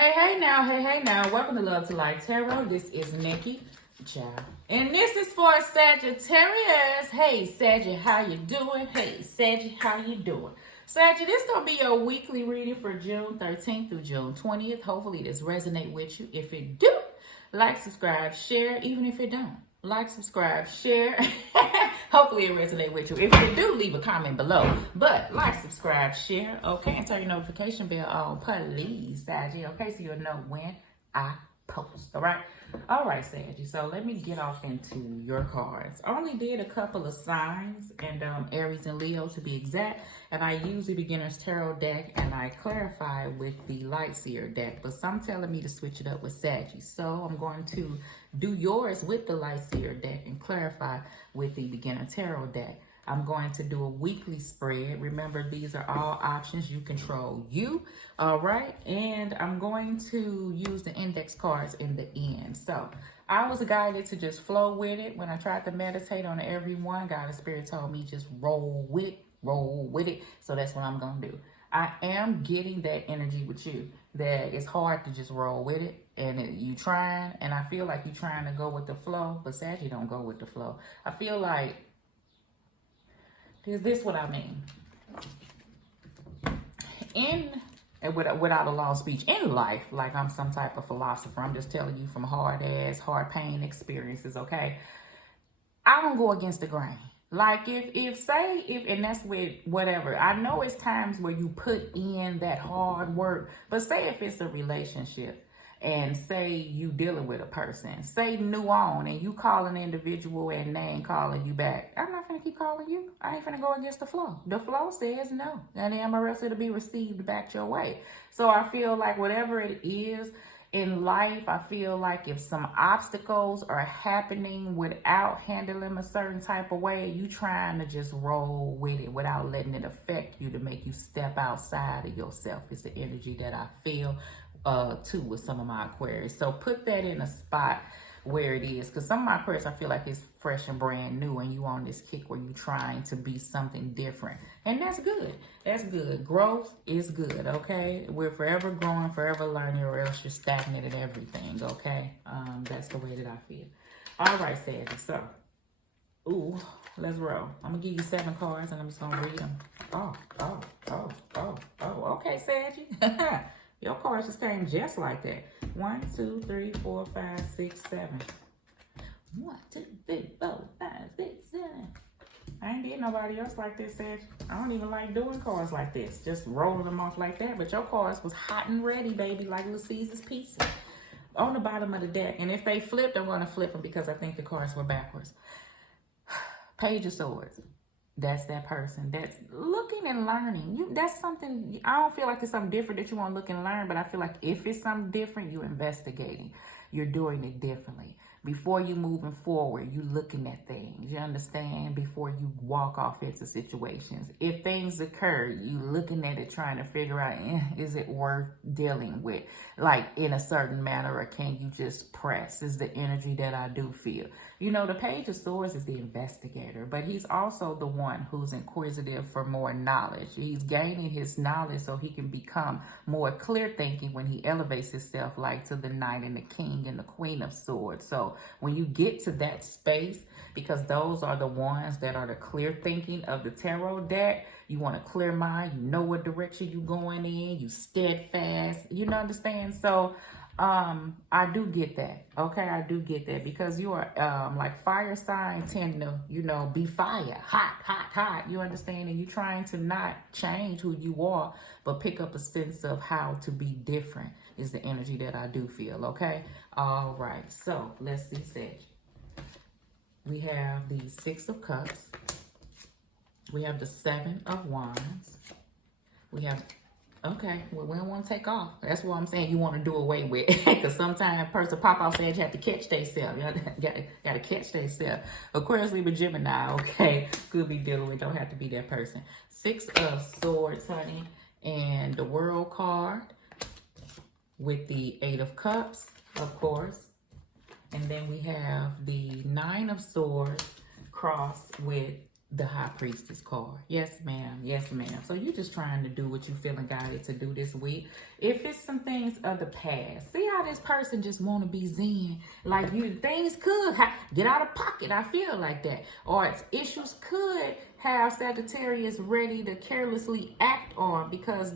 Hey now. Welcome to Love to Light Tarot. This is Nikki, child. And this is for Sagittarius. Hey, Saggy, how you doing? Hey, Saggy, how you doing? Saggy, this is going to be your weekly reading for June 13th through June 20th. Hopefully this resonate with you. If it do, like, subscribe, share, even if it don't. Like, subscribe, share. Hopefully it resonate with you. If you do, leave a comment below. But like, subscribe, share, okay? And turn your notification bell on, please, Saggy, okay? So you'll know when I post, all right? All right, Saggy, so let me get off into your cards. I only did a couple of signs, and Aries and Leo to be exact, and I use the Beginner's Tarot deck, and I clarify with the Light Seer deck, but some telling me to switch it up with Saggy, so I'm going to do yours with the Light Seer deck and clarify with the Beginner Tarot deck. I'm going to do a weekly spread. Remember, these are all options. You control you, all right? And I'm going to use the index cards in the end. So I was guided to just flow with it. When I tried to meditate on every one, God and Spirit told me just roll with it, roll with it. So that's what I'm going to do. I am getting that energy with you, that it's hard to just roll with it. And you trying, and I feel like you trying to go with the flow, but Saggy don't go with the flow. I feel like, is this what I mean? Without a long speech, in life, like I'm some type of philosopher, I'm just telling you from hard pain experiences, okay? I don't go against the grain. Like if and that's with whatever. I know it's times where you put in that hard work, but say if it's a relationship, and say you dealing with a person, say new on, and you call an individual and they ain't calling you back. I'm not gonna keep calling you. I ain't gonna go against the flow. The flow says no, and then or else it'll be received back your way. So I feel like whatever it is in life, I feel like if some obstacles are happening without handling a certain type of way, you trying to just roll with it without letting it affect you to make you step outside of yourself. It's the energy that I feel too with some of my Aquarius. So put that in a spot where it is, because some of my Aquarius I feel like it's fresh and brand new, and you on this kick where you trying to be something different, and that's good. That's good. Growth is good, okay? We're forever growing, forever learning, or else you're stagnant at everything, okay? That's the way that I feel. All right, Saggy, so let's roll. I'm gonna give you 7 cards and I'm just gonna read them. Okay, Saggy. Your cards just came just like that. 1, 2, 3, 4, 5, 6, 7. 1, 2, 3, 4, 5, 6, 7. I ain't did nobody else like this, Sag. I don't even like doing cards like this. Just rolling them off like that. But your cards was hot and ready, baby, like Little Caesar's pizza on the bottom of the deck. And if they flipped, I'm going to flip them because I think the cards were backwards. Page of Swords. That's that person that's looking and learning. That's something, I don't feel like it's something different that you want to look and learn, but I feel like if it's something different, you're investigating. You're doing it differently. Before you moving forward, you looking at things. You understand? Before you walk off into situations. If things occur, you looking at it, trying to figure out, is it worth dealing with? Like in a certain manner, or can you just press? Is the energy that I do feel. You know, the Page of Swords is the investigator, but he's also the one who's inquisitive for more knowledge. He's gaining his knowledge so he can become more clear thinking when he elevates himself, like to the Knight and the King and the Queen of Swords. So when you get to that space, because those are the ones that are the clear thinking of the tarot deck, you want a clear mind, you know what direction you're going in, you steadfast, you know, understand? So I do get that. Okay, I do get that, because you are like fire sign tend to, you know, be fire, hot, you understand? And you're trying to not change who you are, but pick up a sense of how to be different is the energy that I do feel, okay? All right, so let's see, Sag. We have the 6 of Cups. We have the 7 of Wands. We have, okay, well, we don't want to take off. That's what I'm saying you want to do away with. Because sometimes a person pop off saying you have to catch themselves. You got to catch themselves. Aquarius, Libra, Gemini, okay? Could be dealing with, don't have to be that person. 6 of Swords, honey. And the World card with the 8 of Cups, of course. And then we have the 9 of Swords crossed with the High Priestess card. Yes, ma'am. Yes, ma'am. So you're just trying to do what you feeling guided to do this week. If it's some things of the past, see how this person just want to be zen. Like things could get out of pocket. I feel like that. Or issues could have Sagittarius ready to carelessly act on because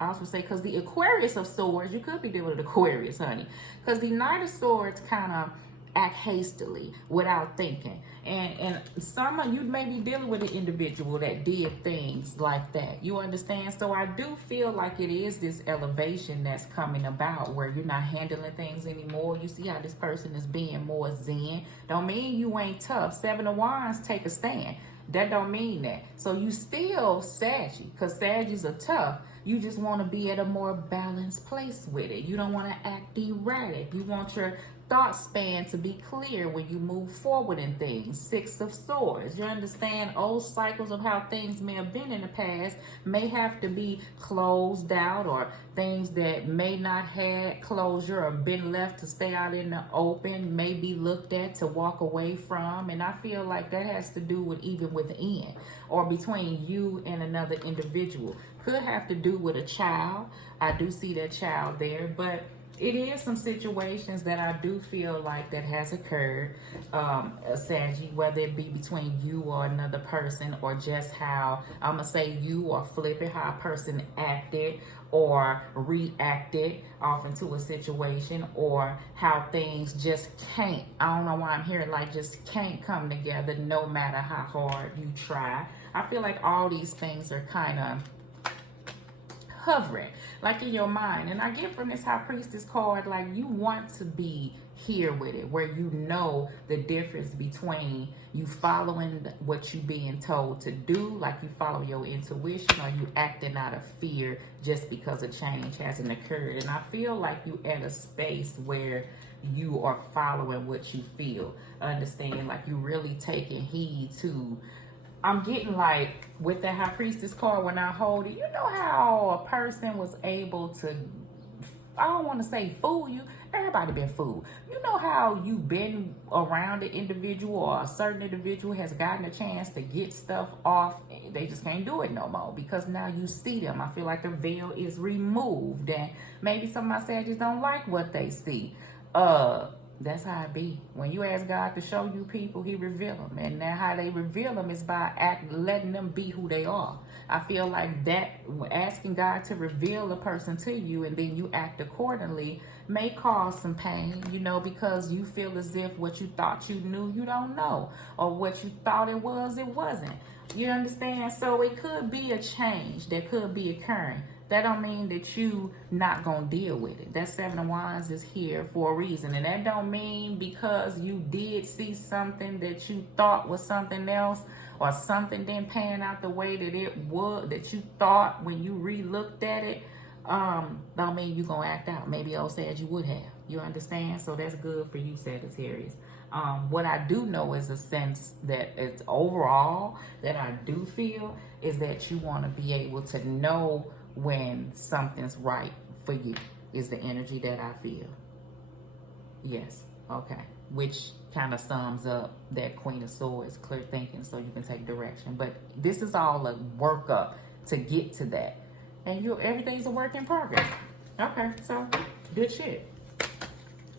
I also say because the Aquarius of Swords, you could be dealing with Aquarius, honey. Because the Knight of Swords kind of act hastily without thinking. And some of you may be dealing with an individual that did things like that. You understand? So I do feel like it is this elevation that's coming about where you're not handling things anymore. You see how this person is being more zen. Don't mean you ain't tough. Seven of Wands, take a stand. That don't mean that. So you still saggy, because Saggies are tough. You just want to be at a more balanced place with it. You don't want to act erratic. You want your thought span to be clear when you move forward in things. Six of Swords. You understand old cycles of how things may have been in the past may have to be closed out, or things that may not have closure or been left to stay out in the open may be looked at to walk away from. And I feel like that has to do with even within or between you and another individual. Could have to do with a child. I do see that child there, but it is some situations that I do feel like that has occurred, Saggy, whether it be between you or another person, or just how, I'm going to say you or flip it, how a person acted or reacted off into a situation, or how things just can't, I don't know why I'm hearing like just can't come together no matter how hard you try. I feel like all these things are kind of hovering like in your mind, and I get from this High Priestess card like you want to be here with it, where you know the difference between you following what you being told to do, like you follow your intuition, or you acting out of fear just because a change hasn't occurred. And I feel like you at a space where you are following what you feel, understand, like you really taking heed to. I'm getting like with the High Priestess card, when I hold it, you know how a person was able to, I don't want to say fool you. Everybody been fooled. You know how you been around an individual, or a certain individual has gotten a chance to get stuff off. They just can't do it no more because now you see them. I feel like the veil is removed, and maybe some of my Sagittarius don't like what they see. That's how it be. When you ask God to show you people, he reveal them. And now how they reveal them is by letting them be who they are. I feel like that, asking God to reveal a person to you and then you act accordingly, may cause some pain, you know, because you feel as if what you thought you knew, you don't know. Or what you thought it wasn't. You understand? So it could be a change that could be occurring. That don't mean that you not gonna deal with it. That Seven of Wands is here for a reason. And that don't mean because you did see something that you thought was something else, or something didn't pan out the way that it would, that you thought when you re-looked at it, don't mean you gonna act out. Maybe old Sag you would have. You understand? So that's good for you, Sagittarius. What I do know is a sense that it's overall that I do feel is that you want to be able to know when something's right for you, is the energy that I feel. Yes, okay. Which kind of sums up that Queen of Swords, clear thinking, so you can take direction. But this is all a workup to get to that. And everything's a work in progress. Okay, so good shit.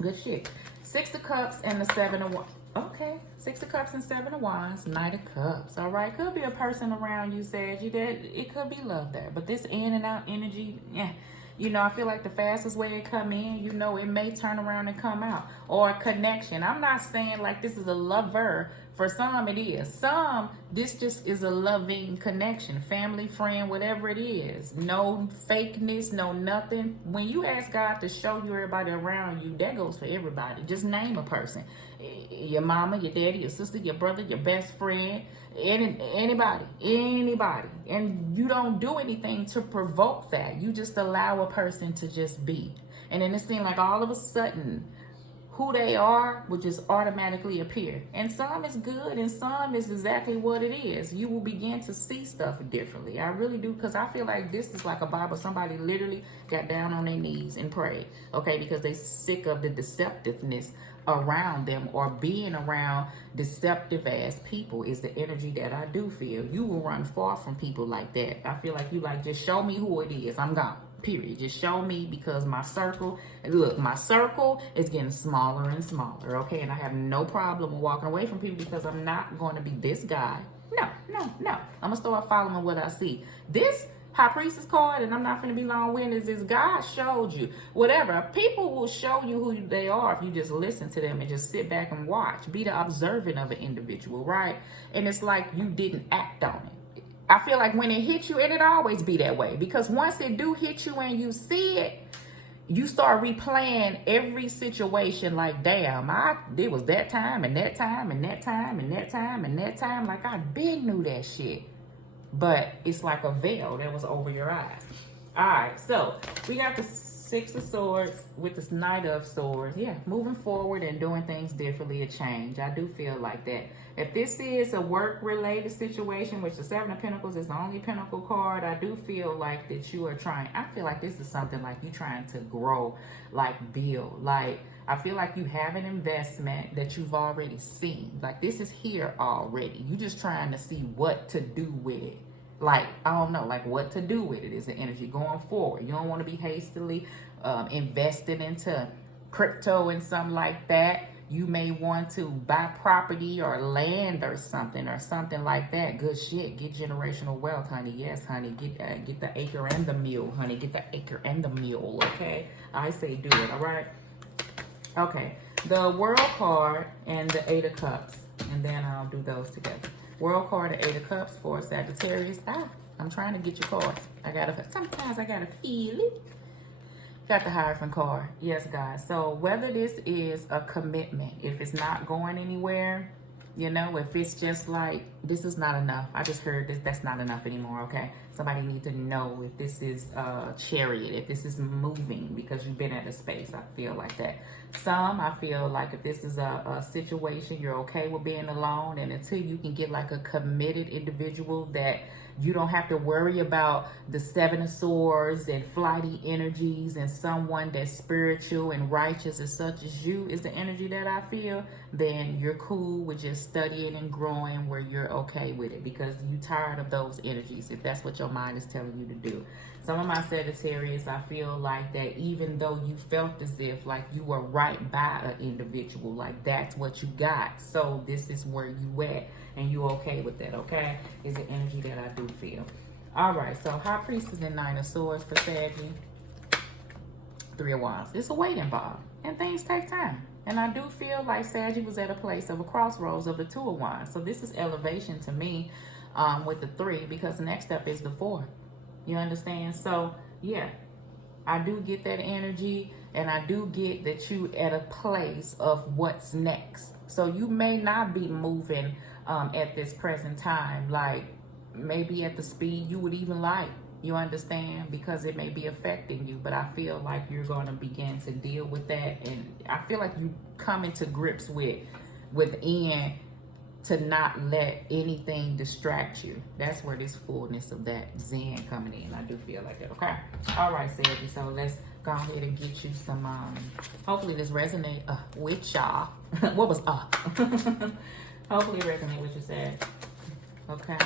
Good shit. Six of Cups and the Seven of Wands. Okay, Six of Cups and Seven of Wands, Knight of Cups. All right, could be a person around you, said you did. It could be love there, but this in and out energy, yeah. You know, I feel like the fastest way it come in, you know, it may turn around and come out. Or a connection. I'm not saying like this is a lover. For some it is. Some, this just is a loving connection. Family, friend, whatever it is. No fakeness, no nothing. When you ask God to show you everybody around you, that goes for everybody. Just name a person. Your mama, your daddy, your sister, your brother, your best friend. Anybody. And you don't do anything to provoke that. You just allow a person to just be. And then it seems like all of a sudden, who they are will just automatically appear. And some is good and some is exactly what it is. You will begin to see stuff differently. I really do, because I feel like this is like a Bible. Somebody literally got down on their knees and prayed, okay, because they sick of the deceptiveness around them, or being around deceptive ass people is the energy that I do feel. You will run far from people like that. I feel like you like, just show me who it is. I'm gone. Period. Just show me, because my circle, look, my circle is getting smaller and smaller, okay? And I have no problem with walking away from people, because I'm not going to be this guy. No. I'm going to start following what I see. This High Priestess card, and I'm not going to be long-winded, is God showed you. Whatever. People will show you who they are if you just listen to them and just sit back and watch. Be the observant of an individual, right? And it's like you didn't act on it. I feel like when it hits you, and it always be that way, because once it do hit you and you see it, you start replaying every situation like, damn, it was that time and that time and that time and that time and that time. Like, I been knew that shit. But it's like a veil that was over your eyes. All right, so we got the Six of Swords with this Knight of Swords. Yeah, moving forward and doing things differently, a change. I do feel like that. If this is a work-related situation, which the Seven of Pentacles is the only Pentacle card, I do feel like that you are trying. I feel like this is something like you trying to grow, like build. Like, I feel like you have an investment that you've already seen. Like, this is here already. You just trying to see what to do with it. Like, I don't know, like what to do with it is the energy going forward. You don't want to be hastily invested into crypto and something like that. You may want to buy property or land or something like that. Good shit. Get generational wealth, honey. Yes, honey. Get the acre and the mule, honey. Get the acre and the mule, okay? I say do it, all right? Okay. The World card and the Eight of Cups. And then I'll do those together. World card and Eight of Cups for Sagittarius. I'm trying to get your cards. Sometimes I gotta feel it. Got the Hierophant card. Yes, guys. So whether this is a commitment, if it's not going anywhere, you know, if it's just like, this is not enough. I just heard this, that's not enough anymore, okay? Somebody needs to know if this is Chariot, if this is moving, because you've been at a space. I feel like that. I feel like if this is a situation, you're okay with being alone, and until you can get like a committed individual that you don't have to worry about the Seven of Swords and flighty energies, and someone that's spiritual and righteous as such as you is the energy that I feel, then you're cool with just studying and growing where you're okay with it, because you're tired of those energies, if that's what your mind is telling you to do. Some of my Sagittarius, I feel like that even though you felt as if like you were right by an individual, like that's what you got. So this is where you at, and you okay with that, okay? Is the energy that I do feel. All right, so High Priestess and Nine of Swords for Saggy. Three of Wands. It's a wait involved, and things take time. And I do feel like Saggy was at a place of a crossroads of the Two of Wands. So this is elevation to me with the three, because the next step is the four. You understand? So, yeah, I do get that energy, and I do get that you at a place of what's next. So you may not be moving at this present time, like maybe at the speed you would even like. You understand? Because it may be affecting you, but I feel like you're going to begin to deal with that. And I feel like you come into grips within to not let anything distract you. That's where this fullness of that Zen coming in. I do feel like that, okay? All right, Saggy, so let's go ahead and get you some, hopefully this resonate with y'all. What was hopefully it resonate with you, Sag. Okay.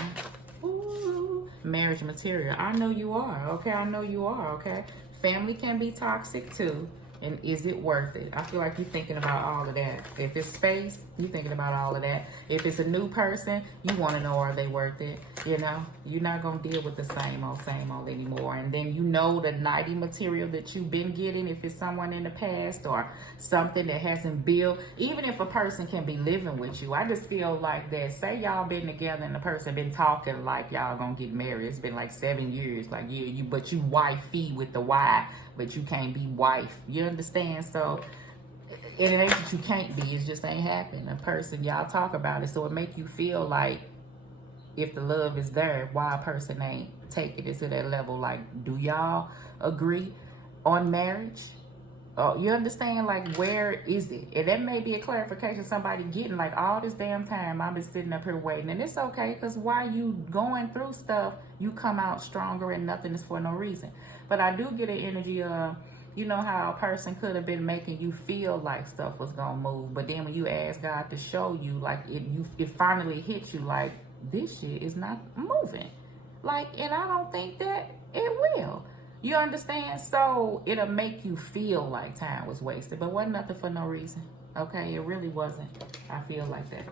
Ooh, marriage material. I know you are, okay? I know you are, okay? Family can be toxic too. And is it worth it? I feel like you're thinking about all of that. If it's space, you're thinking about all of that. If it's a new person, you want to know, are they worth it? You know, you're not going to deal with the same old anymore. And then you know the nighty material that you've been getting, if it's someone in the past or something that hasn't built. Even if a person can be living with you, I just feel like that. Say y'all been together and the person been talking like y'all going to get married. It's been like 7 years. Like, yeah, but you wifey with the Y, but you can't be wife. You understand? So it ain't that you can't be, it just ain't happening. A person, y'all talk about it, so it make you feel like if the love is there, why a person ain't taking it to that level. Like, do y'all agree on marriage? You understand? Like, where is it? And that may be a clarification somebody getting. Like, all this damn time I've been sitting up here waiting. And it's okay, because while you going through stuff, you come out stronger, and nothing is for no reason. But I do get an energy of, you know how a person could have been making you feel like stuff was going to move. But then when you ask God to show you, like, it finally hits you like, this shit is not moving. Like, and I don't think that it will. You understand? So it'll make you feel like time was wasted, but wasn't nothing for no reason. Okay, it really wasn't. I feel like that.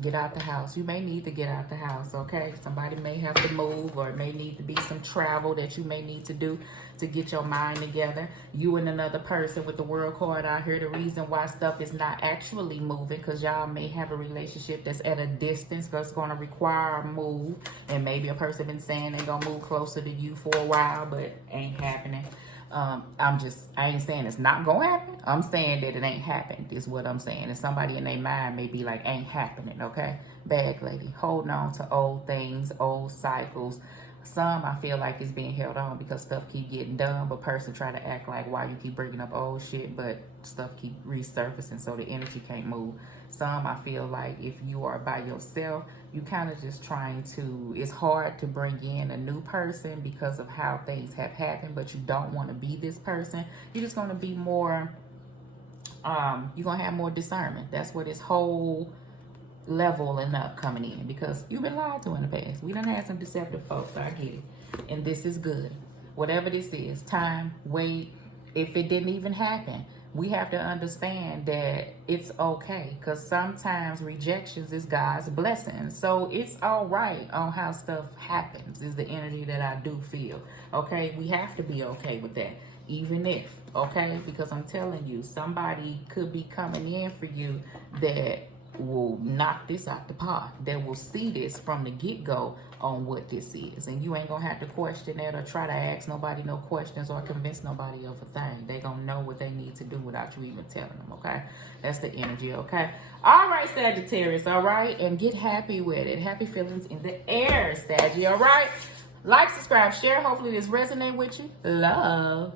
Get out the house. You may need to get out the house, okay? Somebody may have to move, or it may need to be some travel that you may need to do to get your mind together. You and another person with the world card out here. The reason why stuff is not actually moving, because y'all may have a relationship that's at a distance, that's going to require a move. And maybe a person been saying they're going to move closer to you for a while, but ain't happening. I ain't saying it's not gonna happen. I'm saying that it ain't happened, is what I'm saying. And somebody in their mind may be like, ain't happening, okay? Bag lady, holding on to old things, old cycles. Some, I feel like it's being held on because stuff keep getting done, but person try to act like why you keep bringing up old shit, but stuff keep resurfacing, so the energy can't move. Some, I feel like if you are by yourself, you kind of just trying to, it's hard to bring in a new person because of how things have happened, but you don't want to be this person. You're just going to be more, you're going to have more discernment. That's where this whole leveling up coming in, because you've been lied to in the past. We done had some deceptive folks, I get it. And this is good. Whatever this is, time, wait, if it didn't even happen, we have to understand that it's okay, because sometimes rejections is God's blessing. So it's all right on how stuff happens, is the energy that I do feel. Okay, we have to be okay with that, even if, okay, because I'm telling you, somebody could be coming in for you that will knock this out the park, that will see this from the get-go on what this is, and you ain't gonna have to question that or try to ask nobody no questions or convince nobody of a thing. They gonna know what they need to do without you even telling them. Okay, that's the energy. Okay, all right, Sagittarius. All right, and get happy with it. Happy feelings in the air, Saggy. All right, like, subscribe, share. Hopefully this resonate with you. Love.